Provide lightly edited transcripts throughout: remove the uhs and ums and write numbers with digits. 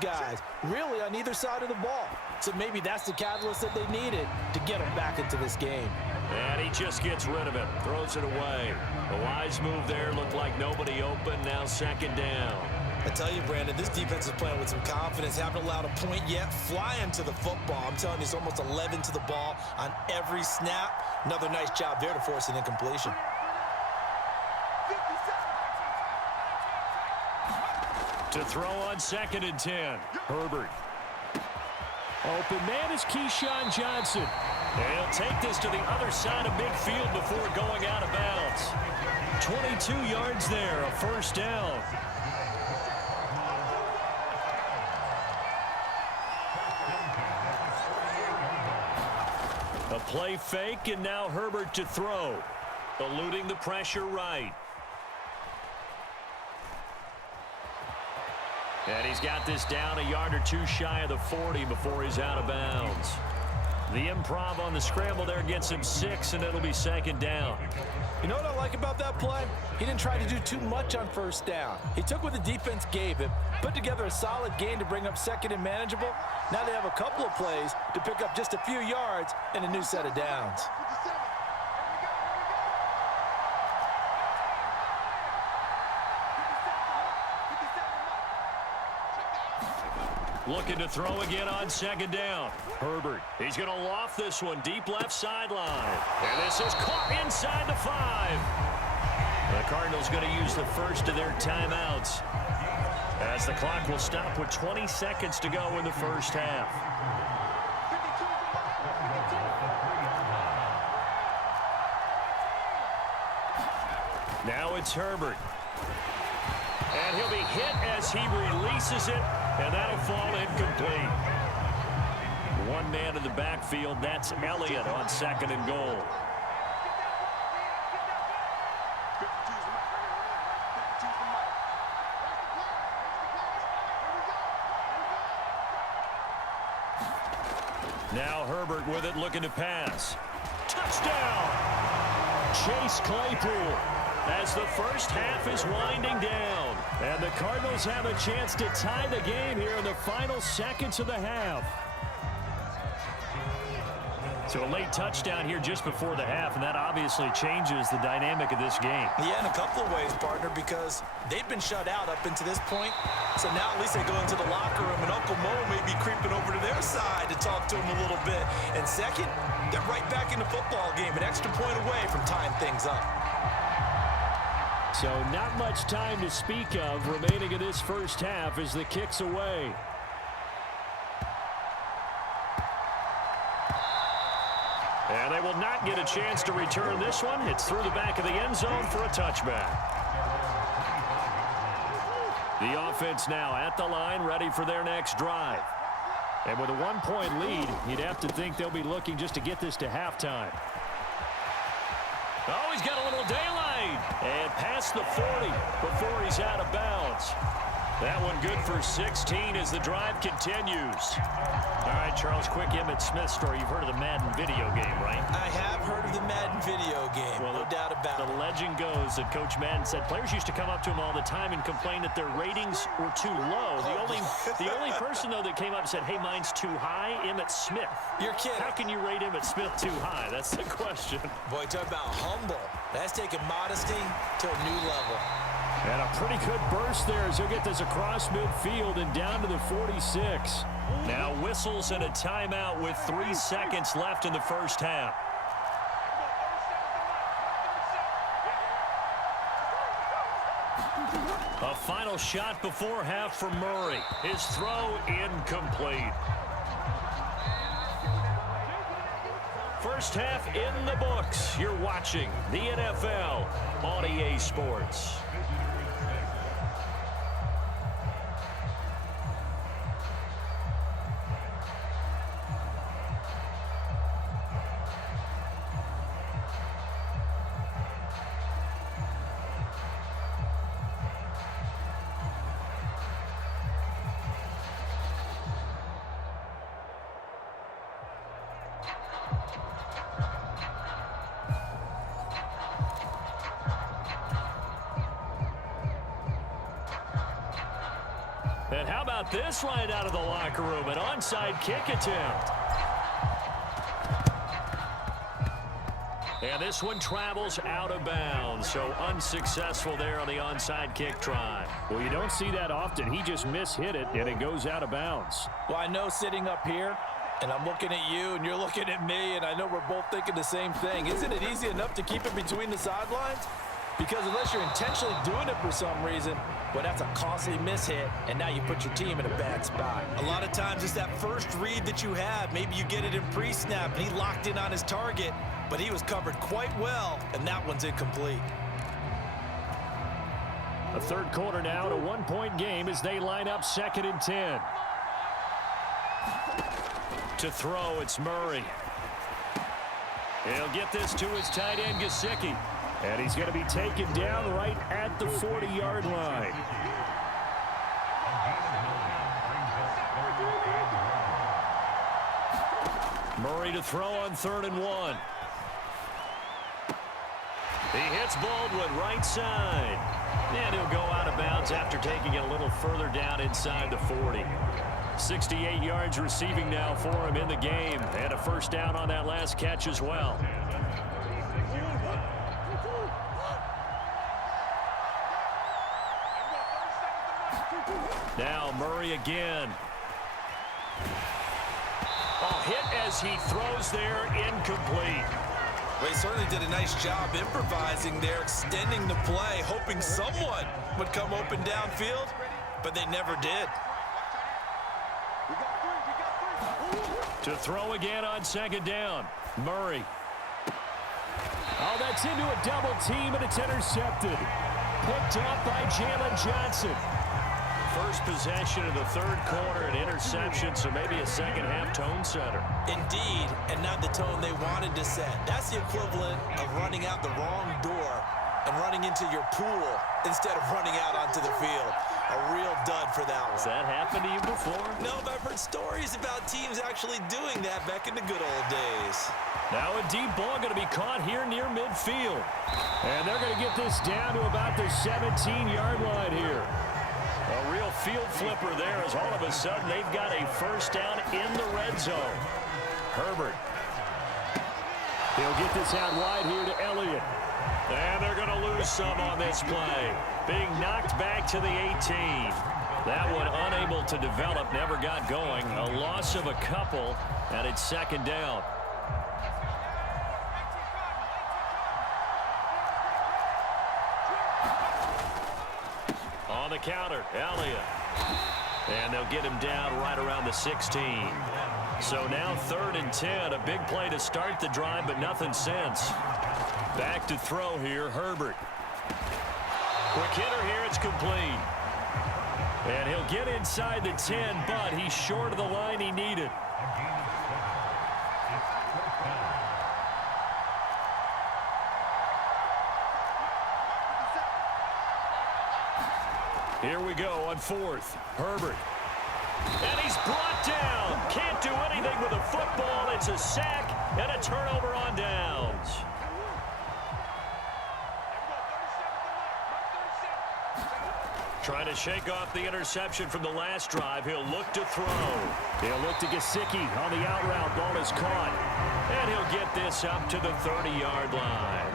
guys, really on either side of the ball. So maybe that's the catalyst that they needed to get them back into this game. And he just gets rid of it, throws it away. A wise move there, looked like nobody open, now second down. I tell you, Brandon, this defense is playing with some confidence. Haven't allowed a point yet. Flying to the football. I'm telling you, it's almost 11 to the ball on every snap. Another nice job there to force an incompletion. To throw on 2nd and 10. Herbert. Open man is Keyshawn Johnson. He'll take this to the other side of midfield before going out of bounds. 22 yards there, a first down. A play fake, and now Herbert to throw. Eluding the pressure right. And he's got this down a yard or two shy of the 40 before he's out of bounds. The improv on the scramble there gets him 6, and it'll be second down. You know what I like about that play? He didn't try to do too much on first down. He took what the defense gave him, put together a solid gain to bring up second and manageable. Now they have a couple of plays to pick up just a few yards and a new set of downs. Looking to throw again on second down. Herbert, he's going to loft this one deep left sideline. And this is caught inside the 5. The Cardinals going to use the first of their timeouts, as the clock will stop with 20 seconds to go in the first half. Now it's Herbert. And he'll be hit as he releases it, and that'll fall incomplete. One man in the backfield, that's Elliott on 2nd and goal. Now Herbert with it, looking to pass. Touchdown! Chase Claypool, as the first half is winding down. And the Cardinals have a chance to tie the game here in the final seconds of the half. So a late touchdown here just before the half, and that obviously changes the dynamic of this game. Yeah, in a couple of ways, partner, because they've been shut out up until this point. So now at least they go into the locker room, and Uncle Mo may be creeping over to their side to talk to him a little bit. And second, they're right back in the football game, an extra point away from tying things up. So not much time to speak of remaining in this first half as the kick's away. And they will not get a chance to return this one. It's through the back of the end zone for a touchback. The offense now at the line, ready for their next drive. And with a 1-point lead, you'd have to think they'll be looking just to get this to halftime. Oh, he's got a little daylight. And past the 40 before he's out of bounds. That one good for 16 as the drive continues. All right, Charles, quick Emmitt Smith story. You've heard of the Madden video game, right? I have heard of the Madden video game, well, no doubt about it. The legend goes that Coach Madden said players used to come up to him all the time and complain that their ratings were too low. The only person, though, that came up and said, hey, mine's too high, Emmitt Smith. You're kidding. How can you rate Emmitt Smith too high? That's the question. Boy, talk about humble. That's taking modesty to a new level. And a pretty good burst there as he'll get this across midfield and down to the 46. Now whistles and a timeout with 3 seconds left in the first half. A final shot before half from Murray. His throw incomplete. First half in the books. You're watching the NFL on EA Sports. about this line out of the locker room? An onside kick attempt. And this one travels out of bounds, so unsuccessful there on the onside kick try. Well, you don't see that often. He just mishit it, and it goes out of bounds. Well, I know sitting up here, and I'm looking at you, and you're looking at me, and I know we're both thinking the same thing. Isn't it easy enough to keep it between the sidelines? Because unless you're intentionally doing it for some reason, well, that's a costly mishit, and now you put your team in a bad spot. A lot of times it's that first read that you have. Maybe you get it in pre-snap, and he locked in on his target, but he was covered quite well, and that one's incomplete. A third quarter now, a one-point game as they line up 2nd and 10. To throw, it's Murray. He'll get this to his tight end, Gesicki. And he's going to be taken down right at the 40-yard line. Murray to throw on 3rd and 1. He hits Baldwin right side. And he'll go out of bounds after taking it a little further down inside the 40. 68 yards receiving now for him in the game. And a first down on that last catch as well. Now Murray again. Oh, hit as he throws there, incomplete. Well, he certainly did a nice job improvising there, extending the play, hoping someone would come open downfield, but they never did. To throw again on 2nd down, Murray. Oh, that's into a double team, and it's intercepted. Picked up by Jalen Johnson. First possession of the 3rd quarter, an interception, so maybe a second-half tone setter. Indeed, and not the tone they wanted to set. That's the equivalent of running out the wrong door and running into your pool instead of running out onto the field. A real dud for that one. Has that happened to you before? No, but I've heard stories about teams actually doing that back in the good old days. Now a deep ball going to be caught here near midfield. And they're going to get this down to about the 17-yard line here. A real field flipper there as all of a sudden they've got a first down in the red zone. Herbert. He'll get this out wide here to Elliott. And they're going to lose some on this play. Being knocked back to the 18. That one unable to develop, never got going. A loss of a couple, and it's 2nd down. On the counter, Elliott. And they'll get him down right around the 16. So now 3rd and 10. A big play to start the drive, but nothing since. Back to throw here, Herbert. Quick hitter here, it's complete. And he'll get inside the 10, but he's short of the line he needed. Here we go on 4th. Herbert. And he's brought down. Can't do anything with a football. It's a sack and a turnover on downs. Trying to shake off the interception from the last drive. He'll look to throw. He'll look to Gesicki on the out route. Ball is caught. And he'll get this up to the 30-yard line.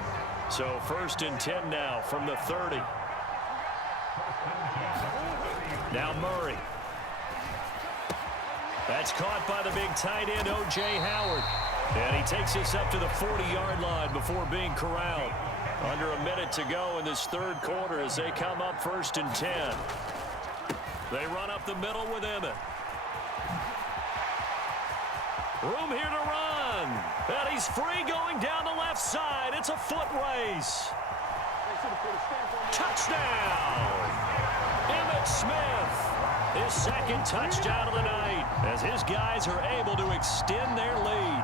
So 1st and 10 now from the 30. Now Murray. That's caught by the big tight end, O.J. Howard. And he takes this up to the 40-yard line before being corralled. Under a minute to go in this 3rd quarter as they come up 1st and 10. They run up the middle with Emmett. Room here to run. And he's free going down the left side. It's a foot race. Touchdown. Emmitt Smith. His 2nd touchdown of the night as his guys are able to extend their lead.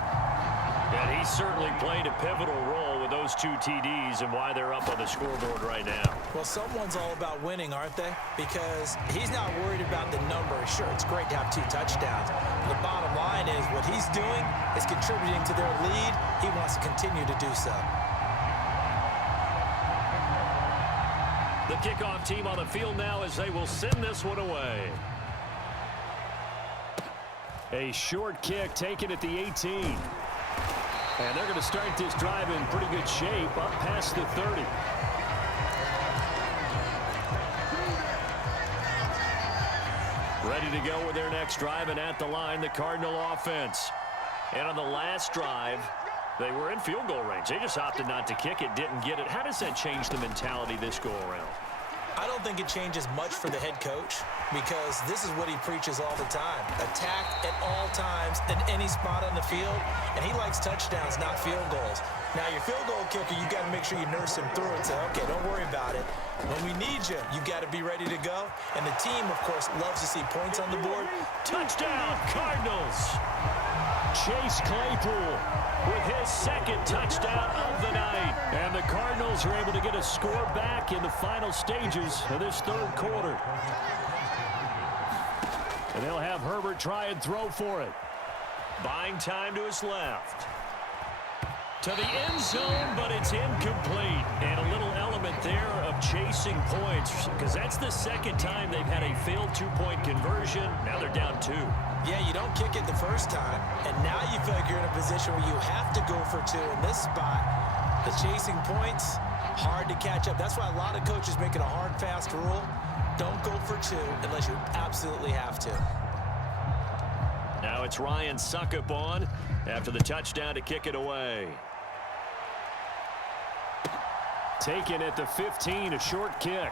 And he certainly played a pivotal role with those 2 TDs and why they're up on the scoreboard right now. Well, someone's all about winning, aren't they? Because he's not worried about the number. Sure, it's great to have 2 touchdowns. The bottom line is what he's doing is contributing to their lead. He wants to continue to do so. The kickoff team on the field now as they will send this one away. A short kick taken at the 18. And they're going to start this drive in pretty good shape up past the 30. Ready to go with their next drive, and at the line, the Cardinal offense. And on the last drive, they were in field goal range. They just opted not to kick it, didn't get it. How does that change the mentality this go-around? I don't think it changes much for the head coach because this is what he preaches all the time. Attack at all times in any spot on the field, and he likes touchdowns, not field goals. Now, your field goal kicker, you got to make sure you nurse him through and say, okay, don't worry about it. When we need you, you got to be ready to go. And the team, of course, loves to see points on the board. Touchdown, Cardinals! Chase Claypool with his second touchdown of the night. And the Cardinals are able to get a score back in the final stages of this third quarter. And they'll have Herbert try and throw for it. Buying time to his left. To the end zone, but it's incomplete. And a little element there of chasing points, because that's the second time they've had a failed two-point conversion. Now they're down 2. Yeah, you don't kick it the first time, and now you feel like you're in a position where you have to go for 2 in this spot. The chasing points, hard to catch up. That's why a lot of coaches make it a hard, fast rule. Don't go for 2 unless you absolutely have to. Now it's Ryan Suckup on after the touchdown to kick it away. Taken at the 15, a short kick.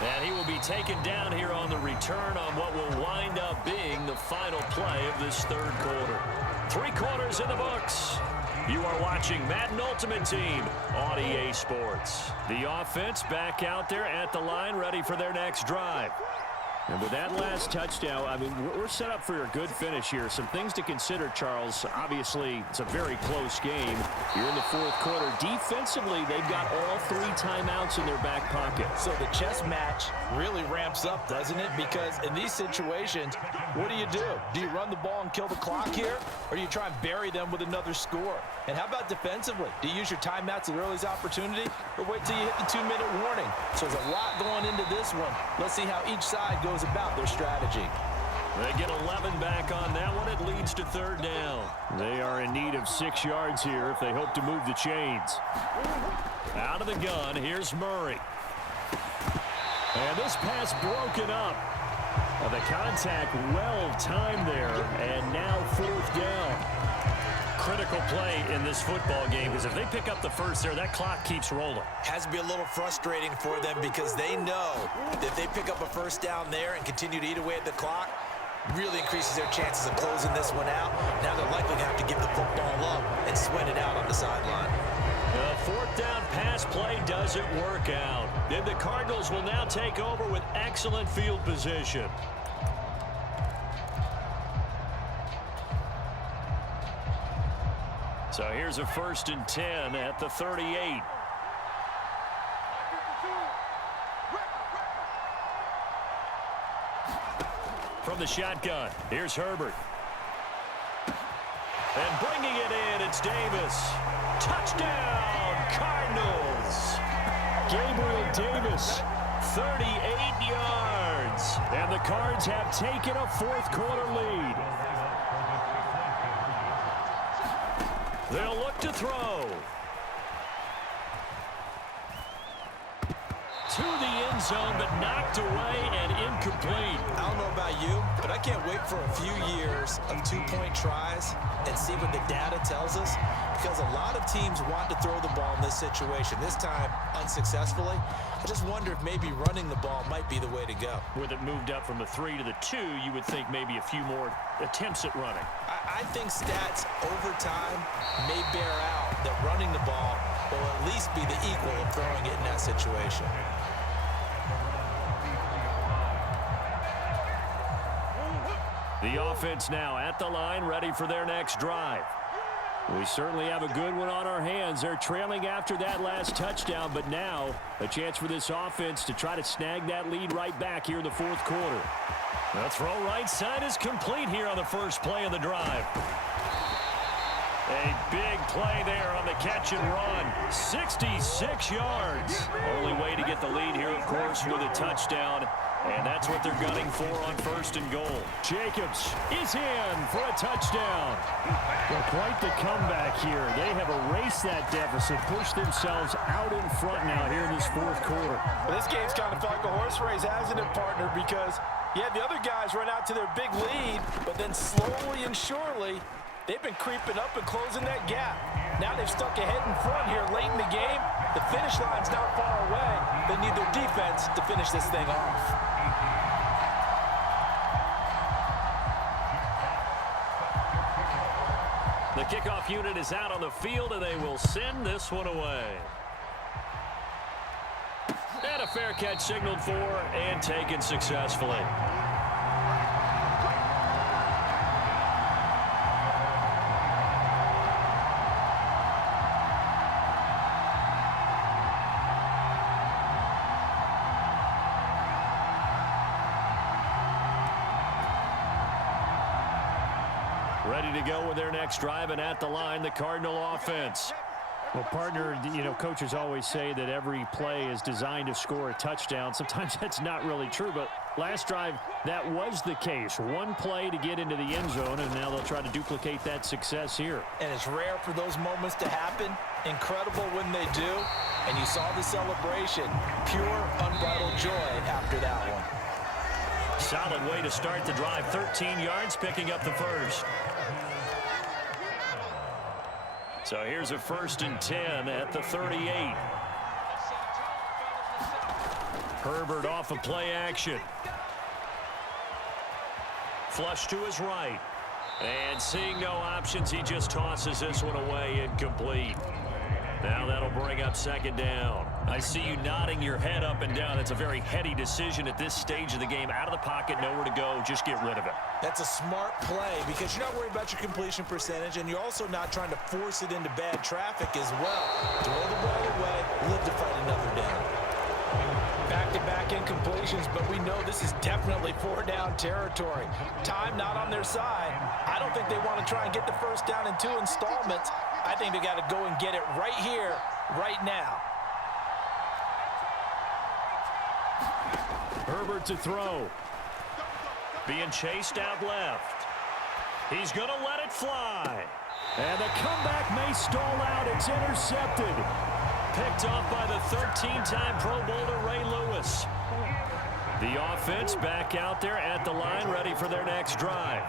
And he will be taken down here on the return on what will wind up being the final play of this third quarter. 3 quarters in the books. You are watching Madden Ultimate Team on EA Sports. The offense back out there at the line, ready for their next drive. And with that last touchdown, I mean, we're set up for a good finish here. Some things to consider, Charles. Obviously, it's a very close game. You're in the fourth quarter. Defensively, they've got all 3 timeouts in their back pocket. So the chess match really ramps up, doesn't it? Because in these situations, what do? Do you run the ball and kill the clock here? Or do you try and bury them with another score? And how about defensively? Do you use your timeouts at the earliest opportunity? Or wait till you hit the 2-minute warning? So there's a lot going into this one. Let's see how each side goes about their strategy. They get 11 back on that one. It leads to third down. They are in need of 6 yards here if they hope to move the chains. Out of the gun, here's Murray. And this pass broken up. The contact well timed there, and now fourth down. Critical play in this football game, because if they pick up the first there, that clock keeps rolling. Has to be a little frustrating for them because they know that if they pick up a first down there and continue to eat away at the clock, really increases their chances of closing this one out. Now they're likely going to have to give the football up and sweat it out on the sideline. The fourth down pass play doesn't work out. Then the Cardinals will now take over with excellent field position. So here's a 1st and 10 at the 38. From the shotgun, here's Herbert. And bringing it in, it's Davis. Touchdown, Cardinals. Gabriel Davis, 38 yards. and the Cards have taken a fourth quarter lead. They'll look to throw. To the end zone, but knocked away and incomplete. I don't know about you, but I can't wait for a few years of two-point tries and see what the data tells us, because a lot of teams want to throw the ball in this situation, this time unsuccessfully. I just wonder if maybe running the ball might be the way to go. With it moved up from the 3 to the 2, you would think maybe a few more attempts at running. I think stats over time may bear out that running the ball will at least be the equal of throwing it in that situation. The offense now at the line, ready for their next drive. We certainly have a good one on our hands. They're trailing after that last touchdown, but now a chance for this offense to try to snag that lead right back here in the fourth quarter. The throw right side is complete here on the first play of the drive. A big play there on the catch and run. 66 yards. Only way to get the lead here, of course, with a touchdown. And that's what they're gunning for on 1st and goal. Jacobs is in for a touchdown. Well, quite the comeback here. They have erased that deficit, pushed themselves out in front now here in this 4th quarter. Well, this game's kind of felt like a horse race, hasn't it, partner? Because, yeah, the other guys run out to their big lead, but then slowly and surely, they've been creeping up and closing that gap. Now they've stuck ahead in front here late in the game. The finish line's not far away. They need their defense to finish this thing off. The kickoff unit is out on the field, and they will send this one away. And a fair catch signaled for and taken successfully. Ready to go with their next drive, and at the line, the Cardinal offense. Well, partner, you know, coaches always say that every play is designed to score a touchdown. Sometimes that's not really true, but last drive, that was the case. One play to get into the end zone, and now they'll try to duplicate that success here. And it's rare for those moments to happen. Incredible when they do. And you saw the celebration. Pure, unbridled joy after that one. Solid way to start the drive. 13 yards, picking up the first. So here's a 1st and 10 at the 38. Herbert off of play action. Flush to his right. And seeing no options, he just tosses this one away, incomplete. Now that'll bring up 2nd down. I see you nodding your head up and down. That's a very heady decision at this stage of the game. Out of the pocket, nowhere to go. Just get rid of it. That's a smart play because you're not worried about your completion percentage, and you're also not trying to force it into bad traffic as well. Throw the ball away, live to fight another down. Back-to-back incompletions, but we know this is definitely 4-down territory. Time not on their side. I don't think they want to try and get the 1st down in 2 installments. I think they got to go and get it right here, right now. Herbert to throw. Being chased out left. He's going to let it fly. And the comeback may stall out. It's intercepted. Picked off by the 13-time Pro Bowler Ray Lewis. The offense back out there at the line, ready for their next drive.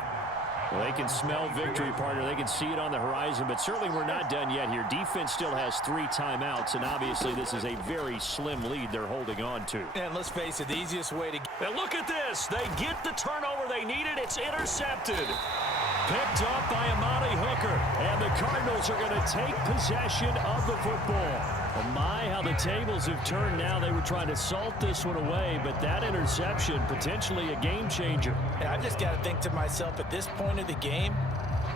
Well, they can smell victory, partner. They can see it on the horizon, but certainly we're not done yet here. Defense still has 3 timeouts, and obviously this is a very slim lead they're holding on to. And let's face it, the easiest way to... And look at this. They get the turnover they needed. It's intercepted. Picked up by Amani Hooker, and the Cardinals are going to take possession of the football. Oh my, how the tables have turned now. They were trying to salt this one away, but that interception, potentially a game changer. And I've just got to think to myself, at this point of the game,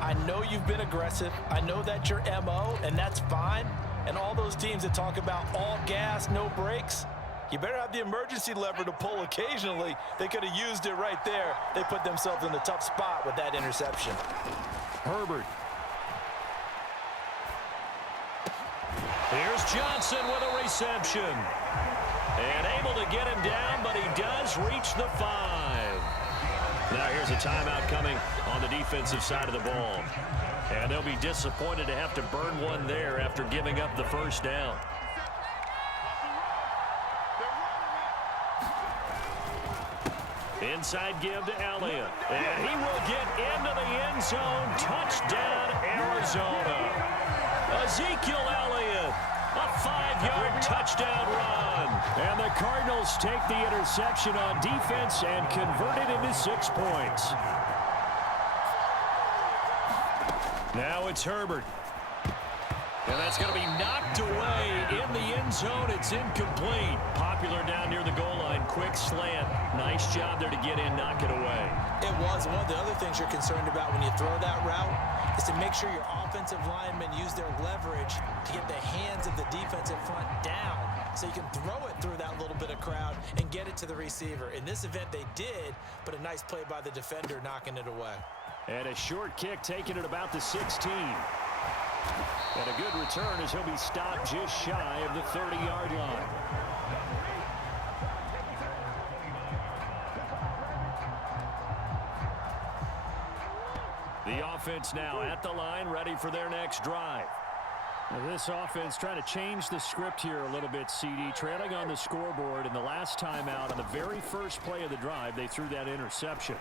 I know you've been aggressive. I know that's your MO, and that's fine. And all those teams that talk about all gas, no brakes, you better have the emergency lever to pull occasionally. They could have used it right there. They put themselves in a tough spot with that interception. Herbert. Here's Johnson with a reception. And able to get him down, but he does reach the 5. Now here's a timeout coming on the defensive side of the ball. And they'll be disappointed to have to burn one there after giving up the 1st down. Inside give to Elliott. And he will get into the end zone. Touchdown, Arizona. Ezekiel Elliott, a 5-yard touchdown run. And the Cardinals take the interception on defense and convert it into 6 points. Now it's Herbert. And that's going to be knocked away in the end zone. It's incomplete. Popular down near the goal line. Quick slant. Nice job there to get in, knock it away. It was. One of the other things you're concerned about when you throw that route is to make sure your offensive linemen use their leverage to get the hands of the defensive front down so you can throw it through that little bit of crowd and get it to the receiver. In this event, they did, but a nice play by the defender knocking it away. And a short kick taken at about the 16. And a good return as he'll be stopped just shy of the 30-yard line. The offense now at the line, ready for their next drive. Well, this offense trying to change the script here a little bit, CD. Trailing on the scoreboard, and the last time out on the very first play of the drive, they threw that interception.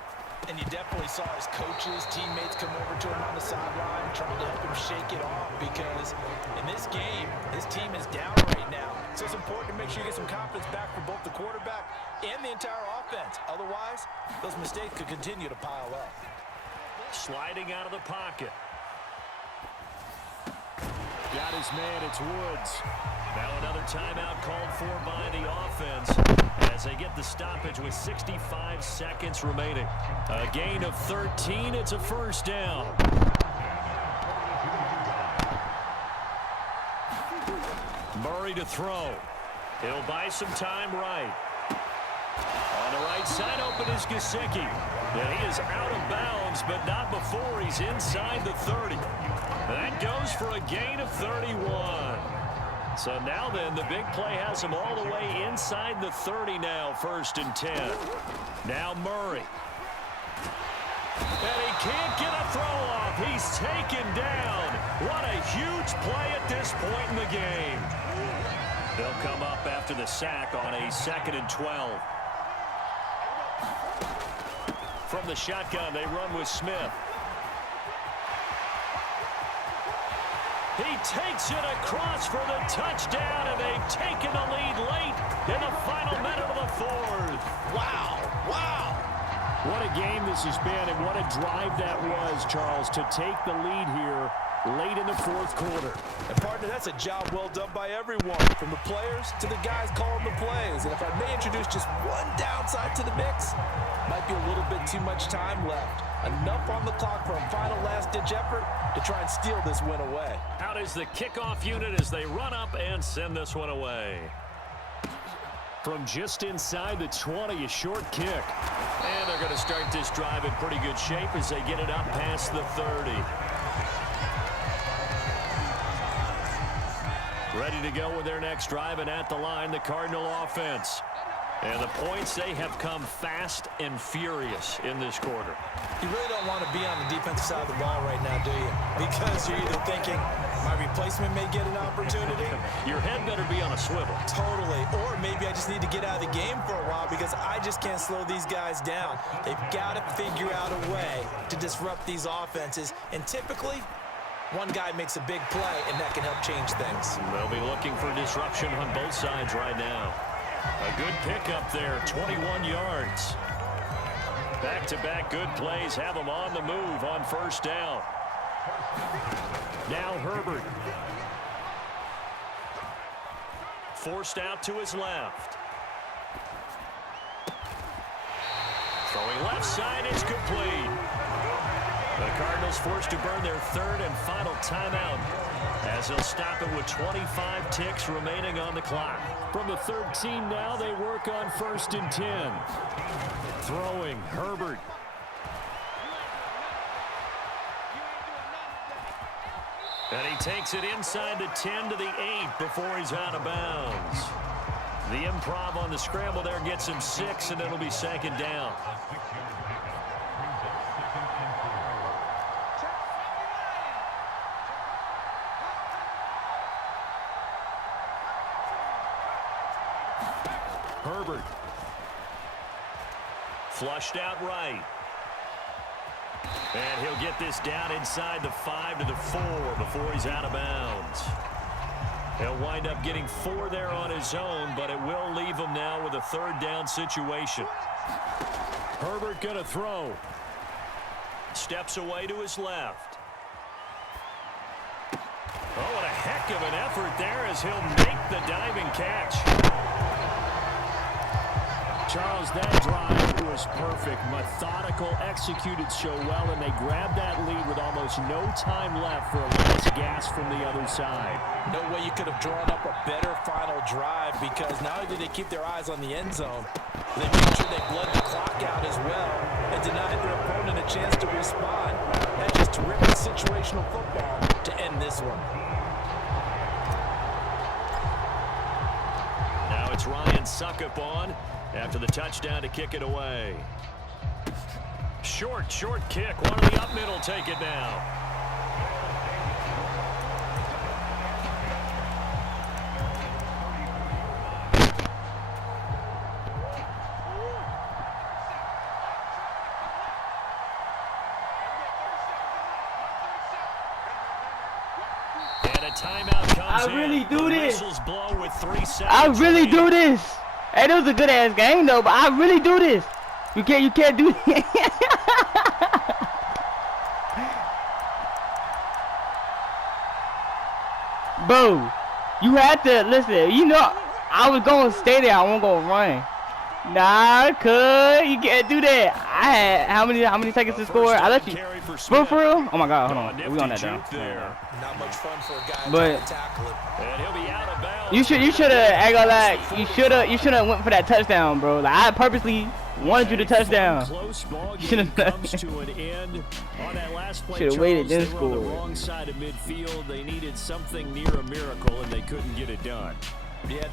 And you definitely saw his coaches, teammates come over to him on the sideline trying to help him shake it off because in this game, his team is down right now. So it's important to make sure you get some confidence back for both the quarterback and the entire offense. Otherwise, those mistakes could continue to pile up. Sliding out of the pocket. Got his man, it's Woods. Now another timeout called for by the offense as they get the stoppage with 65 seconds remaining. A gain of 13, it's a first down. Murray to throw. He'll buy some time right. On the right side, open is Gesicki. And he is out of bounds, but not before he's inside the 30. That goes for a gain of 31. So now then, the big play has him all the way inside the 30 now, 1st and 10. Now Murray. And he can't get a throw off. He's taken down. What a huge play at this point in the game. They'll come up after the sack on a 2nd and 12. From the shotgun, they run with Smith. He takes it across for the touchdown, and they've taken the lead late in the final minute of the 4th. Wow, wow. What a game this has been, and what a drive that was, Charles, to take the lead here late in the 4th quarter. And partner, that's a job well done by everyone, from the players to the guys calling the plays. And if I may introduce just one downside to the mix, might be a little bit too much time left. Enough on the clock for a final last-ditch effort to try and steal this win away. Out is the kickoff unit as they run up and send this one away. From just inside the 20, a short kick. And they're going to start this drive in pretty good shape as they get it up past the 30. Ready to go with their next drive, and at the line, the Cardinal offense. And the points, they have come fast and furious in this quarter. You really don't want to be on the defensive side of the ball right now, do you? Because you're either thinking, my replacement may get an opportunity. Your head better be on a swivel. Totally. Or maybe I just need to get out of the game for a while because I just can't slow these guys down. They've got to figure out a way to disrupt these offenses. And typically, one guy makes a big play, and that can help change things. They'll be looking for disruption on both sides right now. A good pickup there, 21 yards. Back-to-back good plays have them on the move on 1st down. Now Herbert. Forced out to his left. Throwing left side is complete. The Cardinals forced to burn their 3rd and final timeout as they'll stop it with 25 ticks remaining on the clock. From the 13 now, they work on 1st and 10. Throwing, Herbert. And he takes it inside the 10 to the 8 before he's out of bounds. The improv on the scramble there gets him 6, and it'll be 2nd down. Herbert. Flushed out right. And he'll get this down inside the 5 to the 4 before he's out of bounds. He'll wind up getting 4 there on his own, but it will leave him now with a 3rd down situation. Herbert gonna throw. Steps away to his left. Oh, what a heck of an effort there as he'll make the diving catch. Charles, that drive was perfect. Methodical, executed so well, and they grabbed that lead with almost no time left for a last gasp from the other side. No way you could have drawn up a better final drive because not only did they keep their eyes on the end zone, they made sure they bled the clock out as well and denied their opponent a chance to respond. That's just terrific situational football to end this one. Now it's Ryan Suckup on after the touchdown to kick it away. short kick. One of the up middle take it now. And a timeout comes I really do this. Whistles blow with 3 seconds. I really do this. Hey, it was a good ass game though, but I really do this. You can't do this. Bro, you had to listen. You know, I was gonna stay there. I wasn't gonna run. Nah, cuz you can't do that. I had how many seconds to score? I let you. For real? Oh my God, hold on. We on that down. Not much fun for a guy But trying to tackle it. And he'll be out of bounds. you should have. I gonna lie. You should have went for that touchdown, bro. Like I purposely wanted you to touchdown. Close ball game Should've comes to an end on that last play. Should've waited, then They were on the scored. wrong side of midfield. They needed something near a miracle, and they couldn't get it done. Yeah,